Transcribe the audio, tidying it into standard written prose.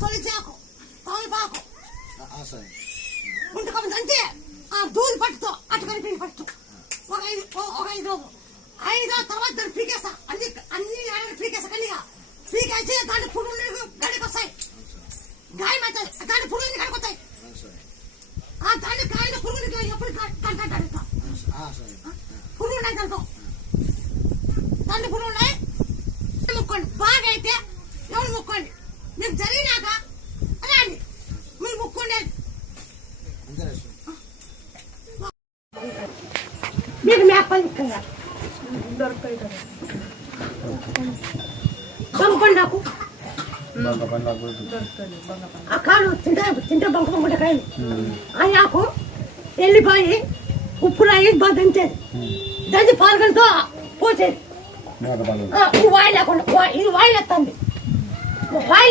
తొలిచాకు తోలిపాకు ఉంటుకోమని అంతే ఆ దూది పట్టుతో అటుకొని పిండి పట్టు ఒక 5 రోజులు 5 తర్వాత దాన్ని పీకేస్తా అన్ని పీకేస్తా కలిగా పీకేసి దాని పురుగులు గడికి వస్తాయి గాయమవుతాయి దాని పురుగులు గడిపోతాయి ఆ దాన్ని కాయన పురుగులు ఎప్పుడు కంటాడు పురుగులు ఉన్నాయి దాంట్లో దాన్ని పురుగులు ఉన్నాయి ముక్కోండి బాగా అయితే ఎవరు ముక్కోండి మీకు జరిగినాక రాండి మీరు ముక్కోండి మీకు మేపండి బంగపండాకు ఆ కాలు తింటే బంగపండ కాయలు ఆ ఆకు ఎల్లిపాయి ఉప్పు రాయి బాగా దంచేది దంచి పాలకంతో పోసేది ఇది వాయి లేకుండా ఇది వాయి లేస్తుంది వాయి